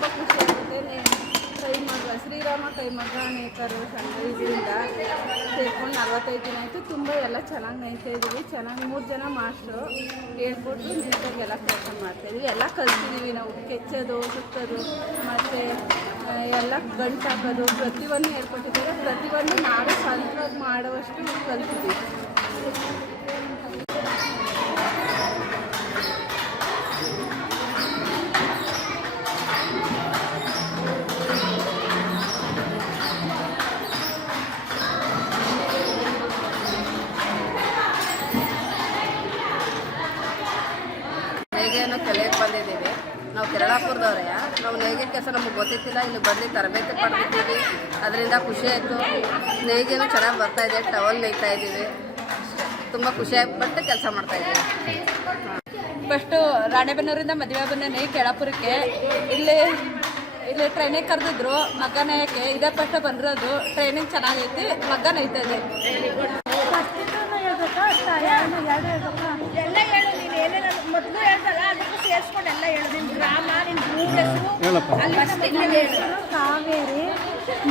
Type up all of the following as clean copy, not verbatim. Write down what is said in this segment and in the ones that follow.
ತುಂಬ ಖುಷಿ ಆಗುತ್ತೆ. ಕೈಮಗ್ಗ ಶ್ರೀರಾಮ ಕೈಮಗ್ಗ ನೇಕಾರರು ಸಂಘ ಇದರಿಂದ ಸೇರ್ಕೊಂಡು 45 ದಿನ ಆಯಿತು. ತುಂಬ ಎಲ್ಲ ಚೆನ್ನಾಗಿ ನೇಯ್ತಾ ಇದ್ದೀವಿ. ಚೆನ್ನಾಗಿ 3 ಜನ ಮಾಸ್ಟ್ರು ಹೇಳ್ಕೊಟ್ಟು ನೀಟಾಗಿ ಎಲ್ಲ ಕೆಲಸ ಮಾಡ್ತಾಯಿದ್ವಿ. ಎಲ್ಲ ಕಲ್ತಿದ್ದೀವಿ ನಾವು. ಕೆಚ್ಚೋದು, ಸುತ್ತೋದು, ಮತ್ತು ಎಲ್ಲ ಗಂಟು ಹಾಕೋದು ಪ್ರತಿಯೊಂದು ಹೇಳ್ಕೊಟ್ಟಿದ್ದಾರೆ. ಪ್ರತಿಯೊಂದು ನಾವೇ ಸ್ವಂತವಾಗಿ ಮಾಡುವಷ್ಟು ಕಲ್ತಿದ್ದೀವಿ. ನೇಯ್ಗೆಯನ್ನು ಕಲಿಯಕ್ಕೆ ಬಂದಿದ್ದೀವಿ. ನಾವು ಕೆರಳಾಪುರದವ್ರೆ. ನಾವು ನೇಯ್ಗೆ ಕೆಲಸ ನಮಗೆ ಗೊತ್ತಿತ್ತಿಲ್ಲ. ಇಲ್ಲಿ ಬಂದು ತರಬೇತಿ ಪಡೆದಿದ್ದೀವಿ. ಅದರಿಂದ ಖುಷಿ ಆಯಿತು. ನೇಯ್ಗೆನೂ ಚೆನ್ನಾಗಿ ಬರ್ತಾಯಿದೆ. ಟವಲ್ ನೇಯ್ತಾ ಇದ್ದೀವಿ. ತುಂಬ ಖುಷಿಯಾಗಿಬಿಟ್ಟು ಕೆಲಸ ಮಾಡ್ತಾಯಿದ್ದೀವಿ. ಫಸ್ಟು ರಾಣೆಬೆನ್ನೂರಿಂದ ಮದುವೆ ಬಂದ ಕೆಳಾಪುರಕ್ಕೆ ಇಲ್ಲಿ ಟ್ರೈನಿಂಗ್ ಕರೆದಿದ್ರು ಮಗ್ಗ ನೇಯಕ್ಕೆ. ಇದೇ ಫಸ್ಟ್ ಬಂದಿರೋದು. ಟ್ರೈನಿಂಗ್ ಚೆನ್ನಾಗೈತಿ. ಮಗ್ಗ ನೇಯ್ತಾ ಇದೆ. ಎಲ್ಲ ಹೇಳು. ನೀನು ಏನೇನು ಮೊದಲು ಹೇಳ್ದಲ್ಲ ಅದಕ್ಕೂ ಸೇರಿಸ್ಕೊಂಡು ಎಲ್ಲ ಹೇಳು. ನಿನ್ನ ಗ್ರಾಮ, ನಿನ್ನ ಊರ ಹೆಸರು. ಕಾವೇರಿ.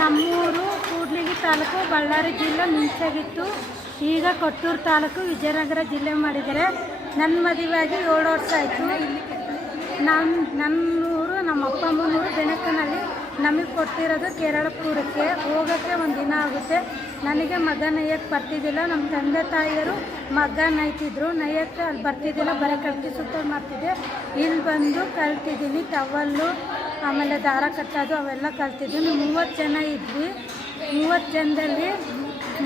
ನಮ್ಮೂರು ಕೂಡ್ಲಿಗಿ ತಾಲೂಕು, ಬಳ್ಳಾರಿ ಜಿಲ್ಲೆ ಮಿಂಚಾಗಿತ್ತು. ಈಗ ಕೊಟ್ಟೂರು ತಾಲೂಕು, ವಿಜಯನಗರ ಜಿಲ್ಲೆ ಮಾಡಿದ್ದಾರೆ. ನನ್ನ ಮದುವೆಯಾಗಿ 7 ವರ್ಷ ಆಯಿತು. ನನ್ನೂರು ನಮ್ಮ ಅಪ್ಪ ಅಮ್ಮನೂರು ಬೆಣಕನಲ್ಲಿ. ನಮಗೆ ಕೊಟ್ಟಿರೋದು ಕೇರಳಪುರಕ್ಕೆ. ಹೋಗೋಕ್ಕೆ 1 ದಿನ ಆಗುತ್ತೆ. ನನಗೆ ಮಗ ನೇಯಕ್ಕೆ ಬರ್ತಿದ್ದಿಲ್ಲ. ನಮ್ಮ ತಂದೆ ತಾಯಿಯರು ಮಗ ನೇಯ್ತಿದ್ರು. ನೇಯಕ್ಕೆ ಅಲ್ಲಿ ಬರ್ತಿದ್ದಿಲ್ಲ. ಬರೀ ಕಲ್ತಿ ಸುತ್ತ ಮಾಡ್ತಿದ್ದೆ. ಇಲ್ಲಿ ಬಂದು ಕಲ್ತಿದ್ದೀನಿ. ಟವಲ್ಲು, ಆಮೇಲೆ ದಾರ ಕಟ್ಟೋದು ಅವೆಲ್ಲ ಕಲ್ತಿದ್ವಿ. 30 ಜನ ಇದ್ವಿ. 30 ಜನದಲ್ಲಿ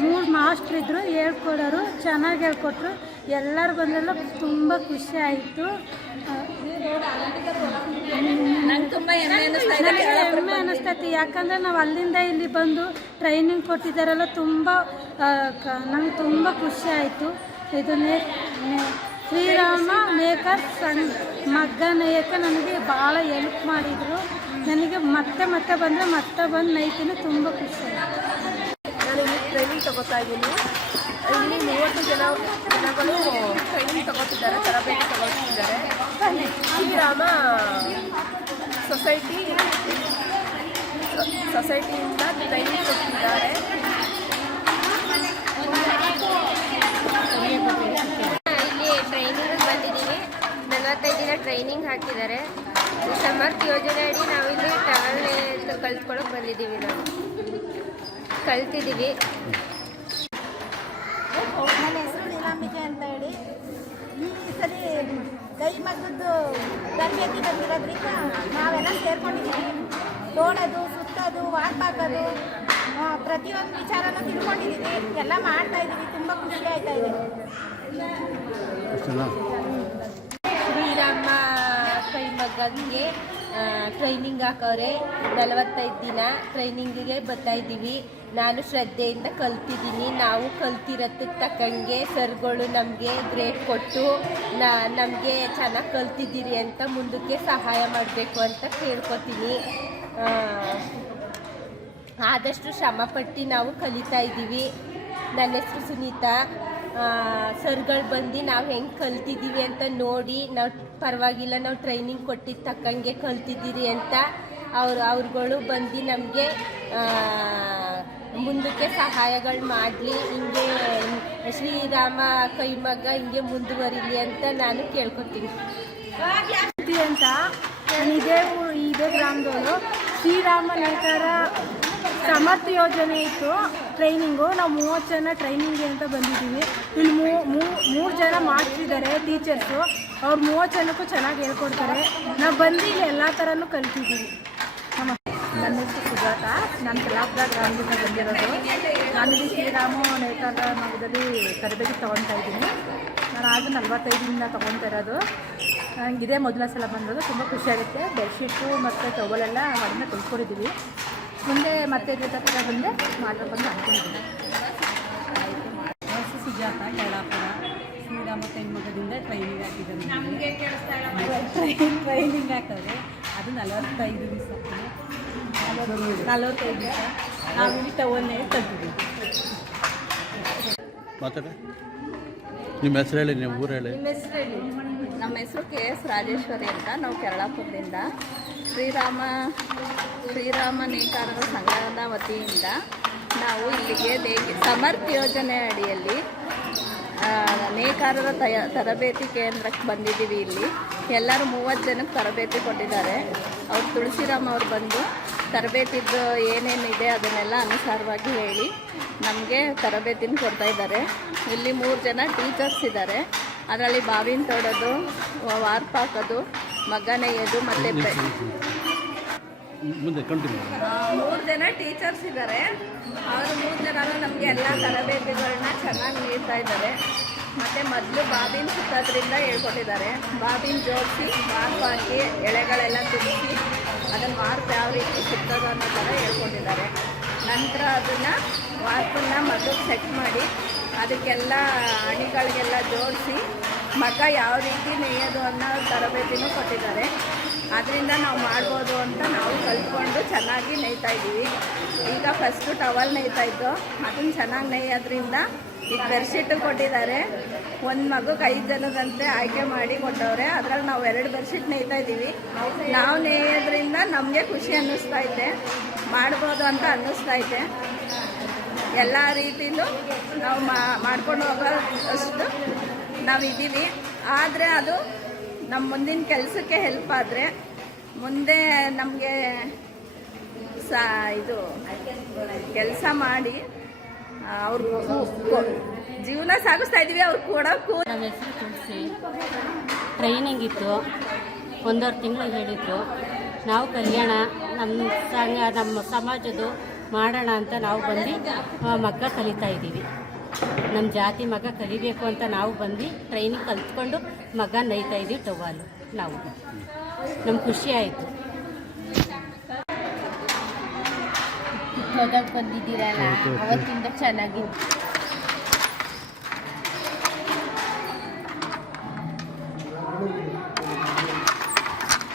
3 ಮಾಸ್ಟ್ರು ಇದ್ದರು ಹೇಳ್ಕೊಡೋರು. ಚೆನ್ನಾಗಿ ಹೇಳ್ಕೊಟ್ರು. ಎಲ್ಲರೂ ಬಂದೆಲ್ಲ ತುಂಬ ಖುಷಿ ಆಯಿತು. ಹೆಮ್ಮೆ ಅನ್ನಿಸ್ತೈತಿ. ಯಾಕಂದರೆ ನಾವು ಅಲ್ಲಿಂದ ಇಲ್ಲಿ ಬಂದು ಟ್ರೈನಿಂಗ್ ಕೊಟ್ಟಿದ್ದಾರಲ್ಲ, ತುಂಬ ನಂಗೆ ತುಂಬ ಖುಷಿ ಆಯಿತು. ಇದನ್ನೇ ಶ್ರೀರಾಮ ನೇಕಾರ್ ಸಂಘ ಮಗ್ಗ ನೇಯಕ್ಕೆ ನನಗೆ ಭಾಳ ಹೆಲ್ಪ್ ಮಾಡಿದರು. ನನಗೆ ಮತ್ತೆ ಬಂದರೆ ಮತ್ತೆ ಬಂದು ನೇಯ್ತೀನಿ. ತುಂಬ ಖುಷಿ ಆಯಿತು. ನಾನು ಇಲ್ಲಿ ಟ್ರೈನಿಂಗ್ ತಗೋತಾ ಇದ್ದೀನಿ. ಇಲ್ಲಿ 30 ಜನಗಳು ಟ್ರೈನಿಂಗ್ ತಗೋತಿದ್ದಾರೆ, ತರಬೇತಿ ತಗೋತಿದ್ದಾರೆ. ಶ್ರೀರಾಮ ಸೊಸೈಟಿಯಿಂದ ಟ್ರೈನಿಂಗ್ ಕೊಡ್ತಿದ್ದಾರೆ. ಇಲ್ಲಿ ಟ್ರೈನಿಂಗ್ ಬಂದಿದ್ದೀವಿ. 45 ದಿನ ಟ್ರೈನಿಂಗ್ ಹಾಕಿದ್ದಾರೆ. ಸಮರ್ಥ್ ಯೋಜನೆ ಅಡಿ ನಾವಿಲ್ಲಿ ಟವಲ್ ಕಲ್ತ್ಕೊಳಕ್ಕೆ ಬಂದಿದ್ದೀವಿ. ನಾವು ಕಲ್ತಿದ್ದೀವಿ. ನನ್ನ ಹೆಸರು ನೀಲಾಂಬಿಕೆ ಅಂತ ಹೇಳಿ. ಈ ಸರಿ ಕೈಮಗ್ಗದ್ದು ತರಬೇತಿ ಬಂದಿರೋದ್ರಿಂದ ನಾವೆಲ್ಲ ಸೇರ್ಕೊಂಡಿದ್ದೀವಿ. ತೋಡೋದು, ಸುತ್ತೋದು, ವಾಕ್ ಹಾಕೋದು, ಪ್ರತಿಯೊಂದು ವಿಚಾರನ ತಿಳ್ಕೊಂಡಿದ್ದೀವಿ. ಎಲ್ಲ ಮಾಡ್ತಾಯಿದ್ದೀವಿ. ತುಂಬ ಖುಷಿ ಆಯ್ತಾ ಇದೆ. ಶ್ರೀರಾಮ ಕೈಮಗ್ಗಂಗೆ ಟ್ರೈನಿಂಗ್ ಹಾಕೋರೆ. 45 ದಿನ ಟ್ರೈನಿಂಗಿಗೆ ಬರ್ತಾಯಿದ್ದೀವಿ. ನಾನು ಶ್ರದ್ಧೆಯಿಂದ ಕಲ್ತಿದ್ದೀನಿ. ನಾವು ಕಲ್ತಿರೋದಕ್ಕೆ ತಕ್ಕಂಗೆ ಸರ್ಗಳು ನಮಗೆ ಗ್ರೇಡ್ ಕೊಟ್ಟು ನಮಗೆ ಚೆನ್ನಾಗಿ ಕಲ್ತಿದ್ದೀರಿ ಅಂತ ಮುಂದಕ್ಕೆ ಸಹಾಯ ಮಾಡಬೇಕು ಅಂತ ಕೇಳ್ಕೊತೀನಿ. ಆದಷ್ಟು ಶ್ರಮಪಟ್ಟು ನಾವು ಕಲಿತಾ ಇದ್ದೀವಿ. ನನ್ನ ಹೆಸರು ಸುನೀತಾ. ಸರ್ಗಳು ಬಂದು ನಾವು ಹೆಂಗೆ ಕಲ್ತಿದ್ದೀವಿ ಅಂತ ನೋಡಿ ನಾವು ಪರವಾಗಿಲ್ಲ, ನಾವು ಟ್ರೈನಿಂಗ್ ಕೊಟ್ಟಿದ್ದ ತಕ್ಕಂಗೆ ಕಲ್ತಿದ್ದೀರಿ ಅಂತ ಅವ್ರುಗಳು ಬಂದು ನಮಗೆ ಮುಂದಕ್ಕೆ ಸಹಾಯಗಳು ಮಾಡಲಿ. ಹಿಂಗೆ ಶ್ರೀರಾಮ ಕೈಮಗ್ಗ ಹಿಂಗೆ ಮುಂದುವರಿಲಿ ಅಂತ ನಾನು ಕೇಳ್ಕೊತೀನಿ ಅಂತ. ಇದೇ ಗ್ರಾಮದವರು ಶ್ರೀರಾಮ ನೇಕಾರ ಸಮರ್ಥ ಯೋಜನೆ ಇತ್ತು ಟ್ರೈನಿಂಗು. ನಾವು 30 ಜನ ಟ್ರೈನಿಂಗ್ಗೆ ಅಂತ ಬಂದಿದ್ದೀವಿ. ಇಲ್ಲಿ 3 ಜನ ಮಾಡ್ತಿದ್ದಾರೆ ಟೀಚರ್ಸು. ಅವ್ರು 30 ಜನಕ್ಕೂ ಚೆನ್ನಾಗಿ ಹೇಳ್ಕೊಡ್ತಾರೆ. ನಾವು ಬಂದು ಇಲ್ಲಿ ಎಲ್ಲ ಥರನೂ ಕಲ್ತಿದ್ದೀವಿ. ನನ್ನ ಹೆಸರು ಸುಜಾತ. ನಾನು ಕೆಲಾಪುರ ಗ್ರಾಮದಿಂದ ಬಂದಿರೋದು. ನಾನಿಲ್ಲಿ ಶ್ರೀರಾಮ ನೇಕಾರ ಮಗದಲ್ಲಿ ತರಬೇತಿ ತೊಗೊತಾ ಇದ್ದೀನಿ. ನಾನು ಆಗ 45 ದಿನ ತೊಗೊತಾ ಇರೋದು. ನನಗೆ ಇದೇ ಮೊದಲ ಸಲ ಬಂದದ್ದು. ತುಂಬ ಖುಷಿಯಾಗುತ್ತೆ. ಬೆಡ್ಶೀಟು ಮತ್ತು ಟವಲೆಲ್ಲ ಅದನ್ನ ಕಲ್ತ್ಕೊಂಡಿದ್ದೀವಿ. ಮುಂದೆ ಮತ್ತೆ ಇದ್ರ ಬಂದೆ ಮಾಡಬೇಕು ಅಂತ ಅಂದ್ಕೊಂಡಿದ್ದೀನಿ. ಹೆಸರು ಸುಜಾತ, ಕೆಳಾಪುರ. ಶ್ರೀರಾಮ ಕೈಮಗ್ಗದಿಂದ ಟ್ರೈನಿಂಗ್ ಹಾಕಿದ್ದಾರೆ. ಟ್ರೈನಿಂಗ್ ಹಾಕಿದ್ರೆ ಅದು 45 ದಿವಸ. 45 ದಿವಸ ನಾವಿಲ್ಲಿ ಟವಲ್ನೇ ತೆಗ್ದಿದ್ದೀವಿ. ಮಾತಾಡಿ. ನಿಮ್ಮ ಹೆಸರು ಹೇಳಿ, ನಿಮ್ಮ ಊರು ಹೇಳಿ. ನಿಮ್ಮ ಹೆಸರು ಹೇಳಿ. ನಮ್ಮ ಹೆಸರು KS ರಾಜೇಶ್ವರಿ ಅಂತ. ನಾವು ಕೆರಳಾಪುರದಿಂದ ಶ್ರೀರಾಮ ನೇಕಾರರ ಸಂಘದ ವತಿಯಿಂದ ನಾವು ಇಲ್ಲಿಗೆ ಸಮರ್ಥ್ ಯೋಜನೆ ಅಡಿಯಲ್ಲಿ ನೇಕಾರರ ತರಬೇತಿ ಕೇಂದ್ರಕ್ಕೆ ಬಂದಿದ್ದೀವಿ. ಇಲ್ಲಿ ಎಲ್ಲರೂ 30 ಜನಕ್ಕೆ ತರಬೇತಿ ಕೊಟ್ಟಿದ್ದಾರೆ. ಅವ್ರು ತುಳಸಿರಾಮ್ ಅವ್ರು ಬಂದು ತರಬೇತಿದ್ದು ಏನೇನಿದೆ ಅದನ್ನೆಲ್ಲ ಅನುಸಾರವಾಗಿ ಹೇಳಿ ನಮಗೆ ತರಬೇತಿನ ಕೊಡ್ತಾ ಇದ್ದಾರೆ. ಇಲ್ಲಿ 3 ಜನ ಟೀಚರ್ಸ್ ಇದ್ದಾರೆ. ಅದರಲ್ಲಿ ಬಾವಿನ ತೋಡೋದು, ವಾರ್ಪ್ ಹಾಕೋದು, ಮಗ್ಗ ನೇಯೋದು ಮತ್ತು 3 ಜನ ಟೀಚರ್ಸ್ ಇದ್ದಾರೆ. ಅವರು 3 ಜನರು ನಮಗೆ ಎಲ್ಲ ತರಬೇತಿಗಳನ್ನ ಚೆನ್ನಾಗಿ ನೀಡ್ತಾ ಇದ್ದಾರೆ. ಮತ್ತು ಮೊದಲು ಬಾಬಿನ ಸುತ್ತೋದ್ರಿಂದ ಹೇಳ್ಕೊಟ್ಟಿದ್ದಾರೆ. ಬಾಬಿನ ಜೋಡಿಸಿ ವಾರ್ಪ್ ಹಾಕಿ ಎಳೆಗಳೆಲ್ಲ ತುಂಬಿಸಿ ಅದನ್ನು ವಾರ್ಪ್ ಯಾವ ರೀತಿ ಸುತ್ತೋದು ಅನ್ನೋ ಥರ ಹೇಳ್ಕೊಟ್ಟಿದ್ದಾರೆ. ನಂತರ ಅದನ್ನು ವಾರ್ಪನ್ನು ಮೊದಲು ಸೆಟ್ ಮಾಡಿ ಅದಕ್ಕೆಲ್ಲ ಅಣಿಗಳಿಗೆಲ್ಲ ಜೋಡಿಸಿ ಮಗ್ಗ ಯಾವ ರೀತಿ ನೇಯೋದು ಅನ್ನೋ ತರಬೇತಿನೂ ಕೊಟ್ಟಿದ್ದಾರೆ. ಅದರಿಂದ ನಾವು ಮಾಡ್ಬೋದು ಅಂತ ನಾವು ಕಲ್ತ್ಕೊಂಡು ಚೆನ್ನಾಗಿ ನೇಯ್ತಾ ಇದ್ದೀವಿ. ಈಗ ಫಸ್ಟು ಟವಲ್ ನೇಯ್ತಾ ಇದ್ದು ಅದನ್ನು ಚೆನ್ನಾಗಿ ನೇಯೋದ್ರಿಂದ ಈಗ ಬೆಡ್ಶೀಟು ಕೊಟ್ಟಿದ್ದಾರೆ. ಒಂದು ಮಗುಗೆ 5 ಜನದಂತೆ ಆಯ್ಕೆ ಮಾಡಿ ಕೊಟ್ಟವ್ರೆ. ಅದ್ರಲ್ಲಿ ನಾವು 2 ಬೆಡ್ಶೀಟ್ ನೇಯ್ತಾ ಇದ್ದೀವಿ. ನಾವು ನೇಯೋದ್ರಿಂದ ನಮಗೆ ಖುಷಿ ಅನ್ನಿಸ್ತೈತೆ, ಮಾಡ್ಬೋದು ಅಂತ ಅನ್ನಿಸ್ತೈತೆ. ಎಲ್ಲ ರೀತಿಯೂ ನಾವು ಮಾಡ್ಕೊಂಡು ಹೋಗೋಷ್ಟು ನಾವಿದ್ದೀವಿ. ಆದರೆ ಅದು ನಮ್ಮ ಮುಂದಿನ ಕೆಲಸಕ್ಕೆ ಹೆಲ್ಪ್ ಆದರೆ ಮುಂದೆ ನಮಗೆ ಇದು ಕೆಲಸ ಮಾಡಿ ಅವ್ರು ಜೀವನ ಸಾಗಿಸ್ತಾ ಇದ್ದೀವಿ. ಅವ್ರು ಕೂಡ ನಮ್ಮ ಹೆಸರು ತುಳಸಿ. ಟ್ರೈನಿಂಗ್ ಇತ್ತು, 1.5 ತಿಂಗಳು ಹೇಳಿದ್ರು. ನಾವು ಕಲ್ಯಾಣ ನಮ್ಮ ಸಂಘ ನಮ್ಮ ಸಮಾಜದ್ದು ಮಾಡೋಣ ಅಂತ ನಾವು ಬಂದು ಮಗ್ಗ ಕಲಿತಾ ಇದ್ದೀವಿ. ನಮ್ಮ ಜಾತಿ ಮಗ ಕಲಿಬೇಕು ಅಂತ ನಾವು ಬಂದು ಟ್ರೈನಿಂಗ್ ಕಲ್ತ್ಕೊಂಡು ಮಗ ನೇಯ್ತಾ ಇದ್ದೀವಿ. ಟವಾಲು ನಾವು ನಮ್ಗೆ ಖುಷಿ ಆಯಿತು. ಹೋದಾಗ ಬಂದಿದ್ದೀರಲ್ಲ ಅವತ್ತಿಂದ ಚೆನ್ನಾಗಿತ್ತು.